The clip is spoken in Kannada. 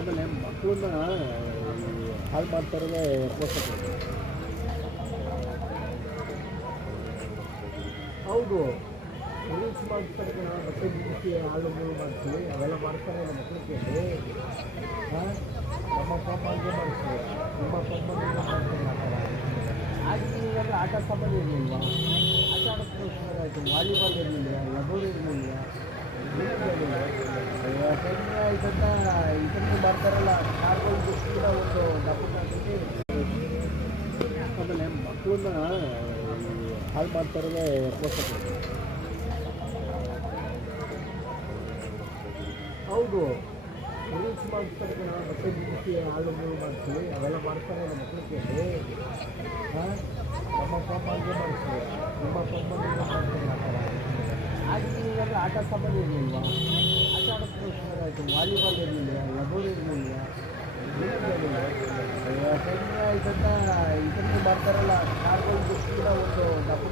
ಆಮೇಲೆ ಮಕ್ಕಳನ್ನ ಹಾಳು ಮಾಡ್ತಾರೇ ಪೋಷಕರು. ಹೌದು, ರೀಲ್ಸ್ ಮಾಡ್ತಾರೆ, ಬಟ್ಟೆ ಬಿಡಿಸಿ ಹಾಳುಗಳು ಮಾಡಿಸಿ ಅವೆಲ್ಲ ಮಾಡ್ತಾರೆ ನಮ್ಮ ಮಕ್ಕಳಿಗೆ. ನಮ್ಮ ಪಾಪ ಹಂಗೆ ಮಾಡಿಸ್ತೀವಿ, ನಿಮ್ಮ ಪಾಪ ಮಾಡ್ತಾರೆ ಆ ಥರ. ಆಗ ನೀವೆಲ್ಲ ಆಟ ಸಾಮಾನು ಇರಲಿಲ್ವಾ? ಆಟ ಆಡೋಕ್ಕೋಸ್ಕರ ಆಯಿತು, ವಾಲಿಬಾಲ್ ಇರಲಿಲ್ಲ, ಲಗೋರಿ ಇರಲಿಲ್ಲ, ಇದನ್ನು ಮಾಡ್ತಾರಲ್ಲ ಕಾರ್ಗಳು ಕೂಡ ಒಂದು ಡಬ್ಬ ಆಮೇಲೆ ಮಕ್ಕಳನ್ನ ಹಾಳು ಮಾಡ್ತಾರೇ ಪೋಷಕರು. ಹೌದು, ರೀಲ್ಸ್ ಮಾಡ್ತಾರೆ, ಬಟ್ಟೆ ಬಿಡಿಸಿ ಹಾಳುಗಳು ಮಾಡಿಸಿ ಅವೆಲ್ಲ ಮಾಡ್ತಾರೆ ನಮ್ಮ ಮಕ್ಕಳಿಗೆ. ನಮ್ಮ ಪಾಪ ಹಂಗೆ ಮಾಡಿಸ್ತೀವಿ, ನಿಮ್ಮ ಪಾಪ ಮಾಡ್ತಾರೆ ಆ ಥರ. ಆಗ ನೀವೆಲ್ಲ ಆಟ ಸಾಮಾನು ಇರಲಿಲ್ವಾ? ಆಟ ಆಡೋಕ್ಕೋಸ್ಕರ ಆಯಿತು, ವಾಲಿಬಾಲ್ ಇರಲಿಲ್ಲ, ಲಗೋರಿ ಇರಲಿಲ್ಲ, ಇದನ್ನು ಮಾಡ್ತಾರಲ್ಲ ಕಾರ್ಗಳು ಕೂಡ ಒಂದು ಡಬ್ಬ